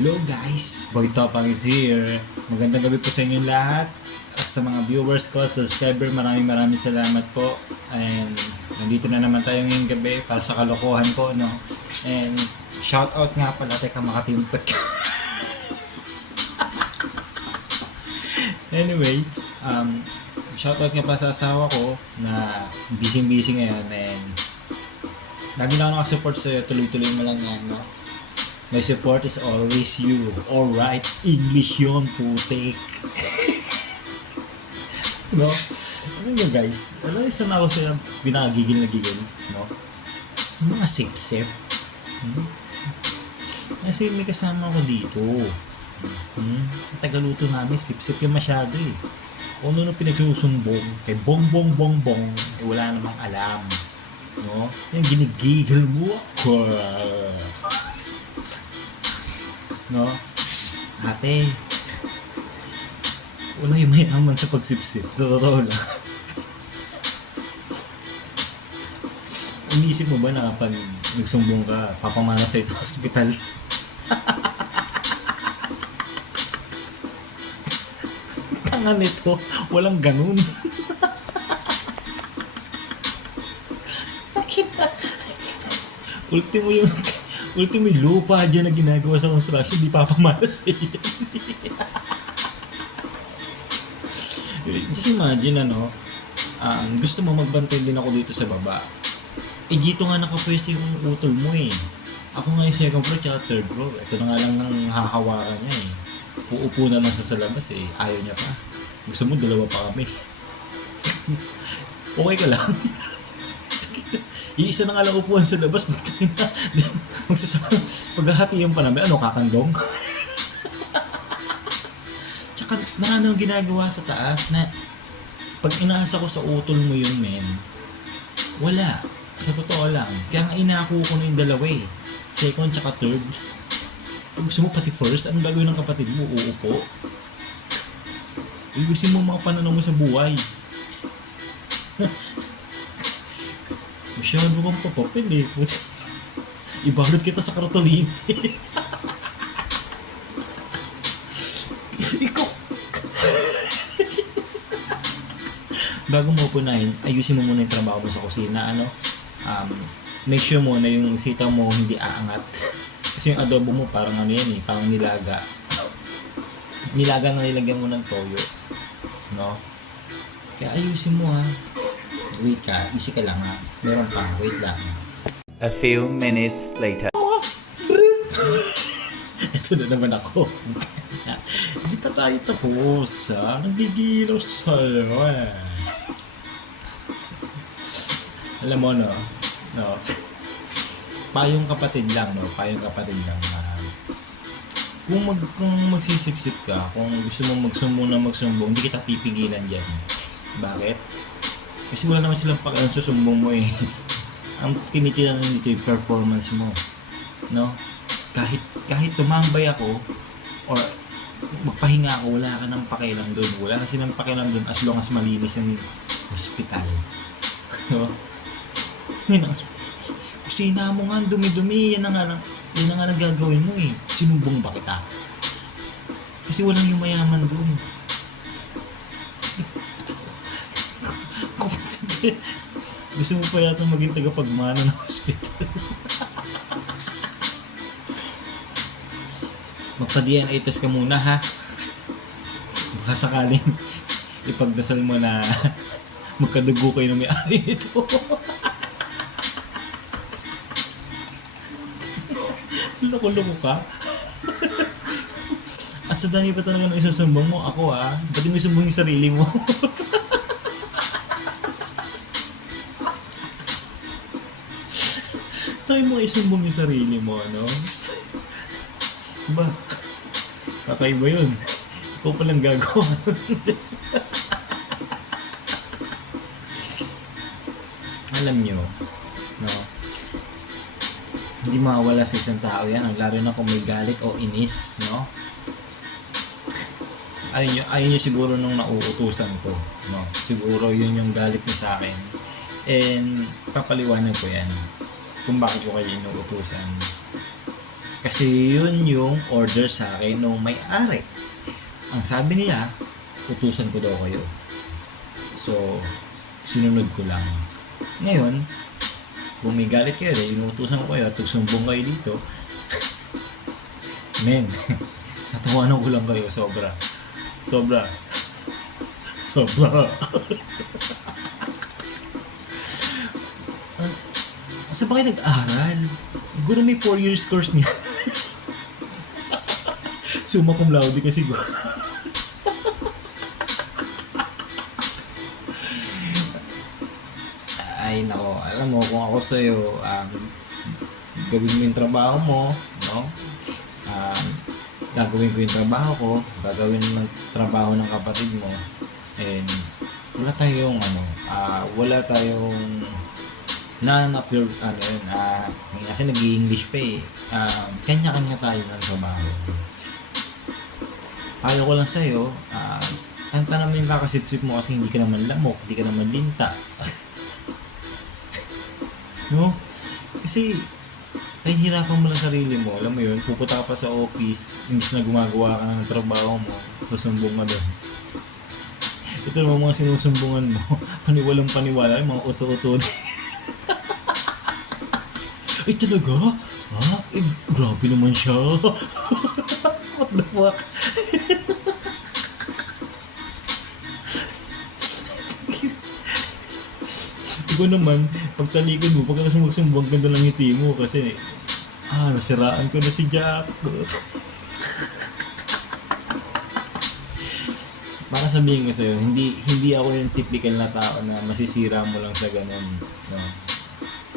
Hello guys, Boy Topang is here. Magandang gabi po sa inyong lahat. At sa mga viewers ko at subscriber, maraming salamat po. And nandito na naman tayo ngayong gabi para sa kalokohan ko, no? And shout out nga pala, teka makatimpot ka. Anyway, shout out nga pala sa asawa ko na busy ngayon. And lagi na ako nakasupport sa'yo, tuloy-tuloy mo lang yan, no? My support is always you. Alright, English yun, putik. No? Ano nyo guys? Alam nyo saan ako sila binagigil, no? Yung mga sip-sip. Kasi may kasama ko dito. Tagaluto namin, sip-sip yung masyado eh. Kung ano pinagsusumbong, kay bong, wala namang alam. No? Yung ginigigil mo ako. No? Ate, wala yung mayaman sa pagsipsip. Sa totoo lang. Iniisip mo ba na kapag nagsumbong ka, papamana sa ito hospital? Tangan nito, walang ganun. Ultimo yung lupa dyan na ginagawa sa construction, di papamalas eh. Just imagine gusto mo magbantay din ako dito sa baba. Eh dito nga nakapwesto yung utol mo eh. Ako nga yung second floor tsaka third floor. Ito na nga lang nang hahawakan niya eh. Uupo na lang sa labas eh. Ayaw niya pa. Gusto mo dalawa pa kami. Okay ka lang? Iisa na nga lang upuan sa labas, paghahatiyan pa namin, kakandong? Tsaka marami yung ginagawa sa taas na pag inaasa ko sa utol mo yun, men, wala. Sa totoo lang. Kaya nga inako ko na yung dalawa eh. Second tsaka third. Pag gusto mo pati first, anong gagawin ng kapatid mo? Uupo. Igusin mo mga pananaw mo sa buhay. Masyado kang papapil eh. Ibalot kita sa kartolina. Ikaw. Bago mo upunahin, ayusin mo muna yung trabaho mo sa kusina. Make sure mo na yung sitaw mo hindi aangat. Kasi yung adobo mo parang yan eh, parang nilaga. Nilaga na nilagyan mo ng toyo. No? Kaya ayusin mo ha. Wait ka, easy ka lang ha. Meron pa, wait lang. A few minutes later. Ito na naman ako. Hindi pa tayo tapos ha. Nagigilo sa'yo eh. Alam mo no? Payong kapatid lang no? Kung magsisip-sip ka, kung gusto mo magsumbong, hindi kita pipigilan dyan. Bakit? Kasi wala naman silang pakialam sa sumbong mo eh. Ang tinitinan nito yung performance mo. No? Kahit tumambay ako or magpahinga ako, wala ka nang pakialam doon. Wala na silang pakialam doon as long as malinis yung hospital. No? Kusina mo nga, dumi-dumi. Yan na nga nagagawin mo eh. Sinumbong ba kita? Kasi walang yung mayaman doon. Gusto mo pa yata maging tagapagmana ng hospital. Magpa-DNA test ka muna ha. Baka sakaling ipagdasal mo na magkadugo kayo ng may-ari nito. Loko-loko ka. At sa dami pa talaga ng isusumbong mo, ako ba't mo isumbong yung sarili mo? Try mo isumbong yung sarili mo, ano? Ba? Kakaiba yun. Ikaw palang gagawa. Alam nyo, no? Hindi mawala sa isang tao yan, lalo na kung may galit o inis, no? ayun yung siguro nung nauutusan ko, no? Siguro yun yung galit niya sa akin. And papaliwanag ko yan kung bakit ko kayo inuutusan. Kasi yun yung order sa akin nung may-ari. Ang sabi niya, utusan ko daw kayo. So, sinunod ko lang. Ngayon, kung may galit kayo, inuutusan ko kayo at sumbong kayo dito, men, natawanan ko lang kayo, sobra. Sobra. Sa ba kayo nag-aral? Siguro may 4 years course niya. Summa cum laude ka siguro. Ay nako, alam mo kung ako sa'yo, gawin mo yung trabaho mo, no? Gagawin ko yung trabaho ko, gagawin ng trabaho ng kapatid mo, and wala tayong none of your, kasi nag-i-English pa eh, kanya-kanya tayo ng trabaho. Ayaw ko lang sa'yo, tanta naman yung kakasip-sip mo kasi hindi ka naman lamok, hindi ka naman linta. No? Kasi, ay hirapan mo lang sarili mo. Alam mo yun, pupunta ka pa sa office, imbis na gumagawa ka ng trabaho mo, susumbong ka doon. Ito naman mga sinusumbungan mo, paniwalang paniwala, mga uto-uto. Ay talaga? Eh, grabe naman siya. What the fuck? Ikaw naman, pagtalikod mo, pagkatapos magsumbong, ganda lang ngiti mo kasi nasiraan ko na si Jack. Para sabihin ko sa'yo, hindi ako yung typical na tao na masisira mo lang sa ganun. No?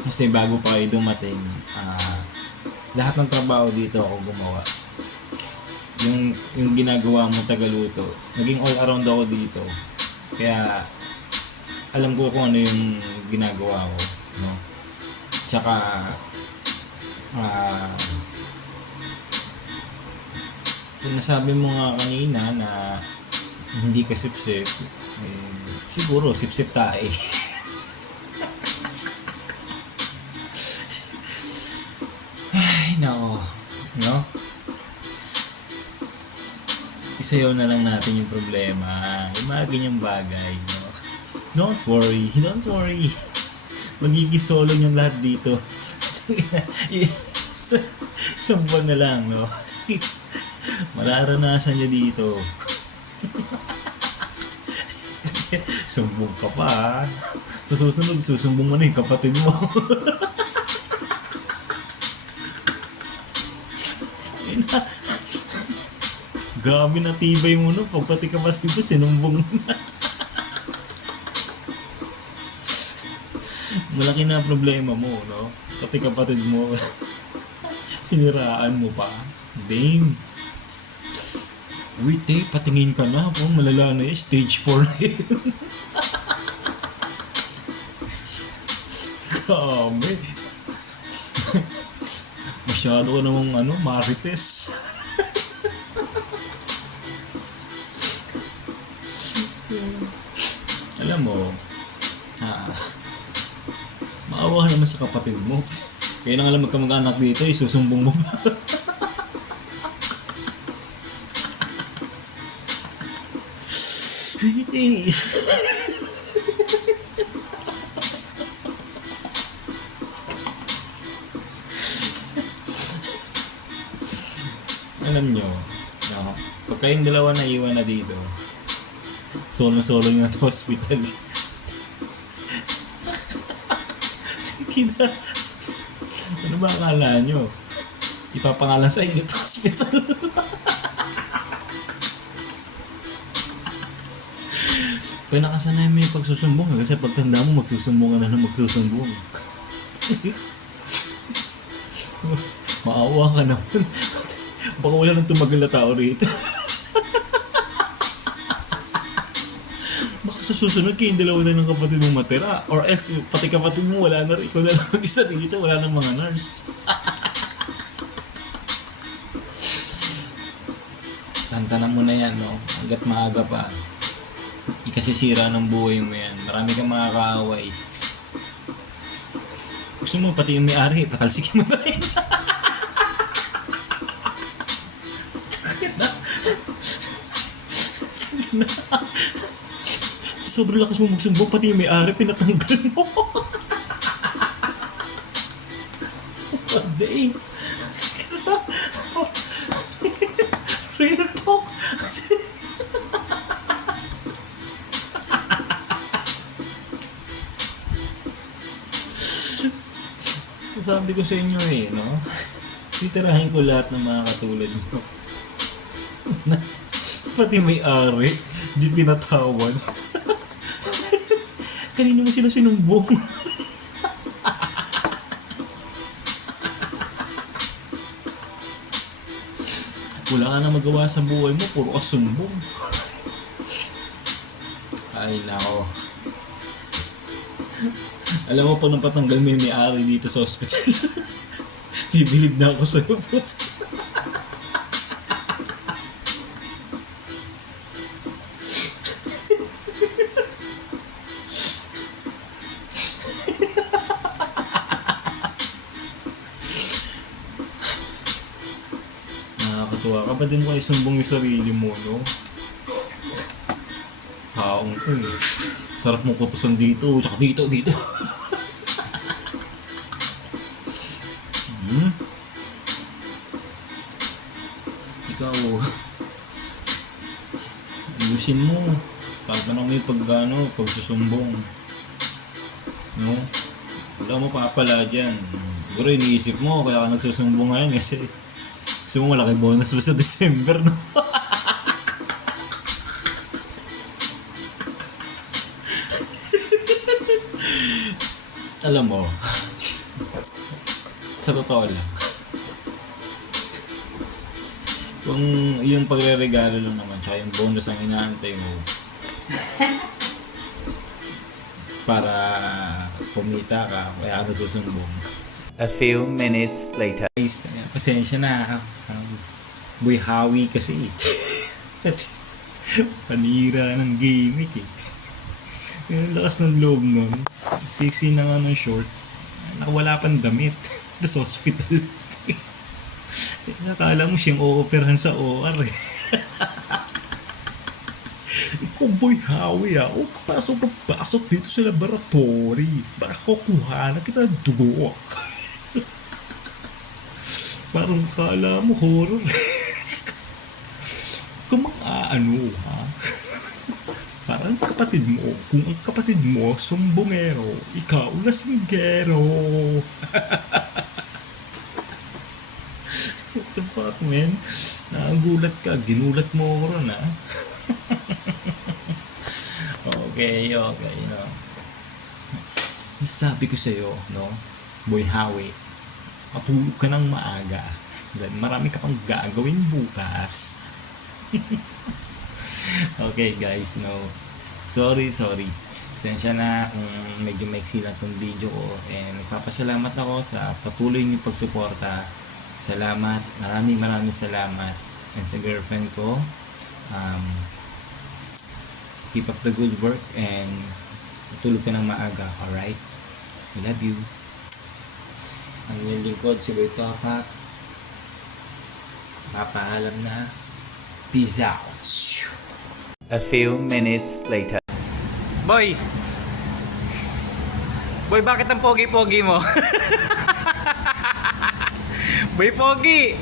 Kasi bago pa kayo dumating, lahat ng trabaho dito ako gumawa. Yung ginagawa mo tagaluto, naging all around ako dito. Kaya alam ko kung ano yung ginagawa ko, no? Tsaka sinasabi mo nga kanina na hindi ka sip-sip, siguro sip-sip tayo. Ay nako, no? Isayaw na lang natin yung problema, yung mga ganyang bagay, no? Don't worry. Magiging solo niyang lahat dito. Isang buwan na lang, no? Mararanasan niya dito. Sumbong ka pa, ha? Sa susunod, susumbong mo na yung kapatid mo. Grabe na tibay mo, no? Pagpati kapatid mo, sinumbong mo na. Malaki na problema mo, no? Pati kapatid mo, siniraan mo pa. Dang. Wait patingin ka na. Kung malala na yun, stage 4 na yun. Kami. Masyado ka namang marites. Alam mo, maawa ka naman sa kapatid mo. Kaya nang alam magkamag-anak dito, isusumbong mo ba? Alam nyo, pag kayong dalawa na iwan na dito, solo-solo nyo na hospital. Ano ba akala nyo? Ipapangalan sa inyo sa hospital. Kaya nakasanay mo yung pagsusumbong kasi pagtanda mo magsusumbong ka na magsusumbong. Maawa ka naman. Baka wala nang tumagal na tao rito. Baka sa susunod kayong dalawa na ng kapatid mong matira. Or else, pati kapatid mo wala na rin. Ikaw na lang mag-isa dito, wala nang mga nurse. Tantanan mo na yan, no? Hanggat maaga pa. Ikasisira ng buhay mo yan. Marami kang makakaaway. Gusto mo pati yung may-ari, patalsikin mo na rin. Sa sobrang lakas mo magsumbong, pati yung may-ari, pinatanggal mo. Day. Real talk. Sabi ko sa inyo no? Titirahin ko lahat ng mga katulad nyo. Pati may-ari, di pinatawad. Kanino mo sila sinumbong? Wala ka na magawa sa buhay mo, puro ka sumbong. Ay nako. Alam mo pa nang patanggal mo yung may-ari dito sa hospital. Bibilib na ako sa'yo, put. Nakakatuwa ka pa din mo kayo sumbong yung sarili mo, no? Taong to eh. Sarap mong kutusan dito, tsaka dito. Ikaw, ayusin mo. Tatanong mo yung pagsusumbong. No? Wala mo papala dyan. Siguro iniisip mo, kaya ka nagsusumbong ngayon kasi gusto mo malaki bonus mo sa December, no? Alam mo, sa totoo lang, kung yung pagre-regalo lang naman, tsaka yung bonus ang inaantay mo para pumita ka, kaya ka nagsusumbong. A few minutes later. Guys, pasensya na. Boy Hawi kasi. Panira ng gimmick eh. Yung lakas ng loob nun. Sexy na nga ng short. Nakawala pang damit. Sa hospital. Nakala mo siyang o-operahan sa OR eh. Ikaw Boy Hawi ah. O pasok dito sa laboratory. Baka kukuha na kita ng dugo. Parang kala mo horror. Kung ano ha? Parang kapatid mo. Kung ang kapatid mo, sumbongero, ikaw lasinggero. What the fuck, man? Nakagulat ka. Ginulat mo ako ron, ha? Okay. No? Sabi ko sa'yo, no? Boy Hawi, matulog ka ng maaga. Then marami ka pang gagawin bukas. Okay guys, no. Sorry. Pasensya na kung medyo maiksi lang tong video ko. And nagpapasalamat ako sa patuloy niyong pagsuporta. Salamat. Maraming salamat. And sa girlfriend ko, keep up the good work and matulog ka ng maaga. Alright? I love you. Ang inyong lingkod, si Boy Topak. Papaalam na. Peace out. A few minutes later. Boy, bakit ang pogi-pogi mo? Boy, pogi!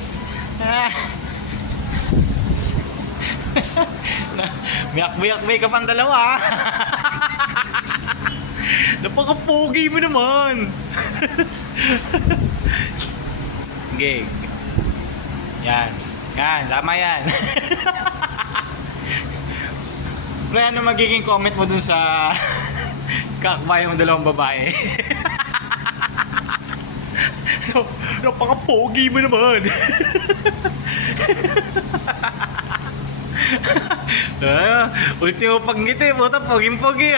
Miyak-miyak ka pang dalawa. Napaka-pogi mo naman. Okay. Yan, tama yan. Pre, ano magiging comment mo dun sa kakbayan mo dalawang babae? Napaka-pogi mo naman. Ultimo pagngiti, puta, poging-pogi.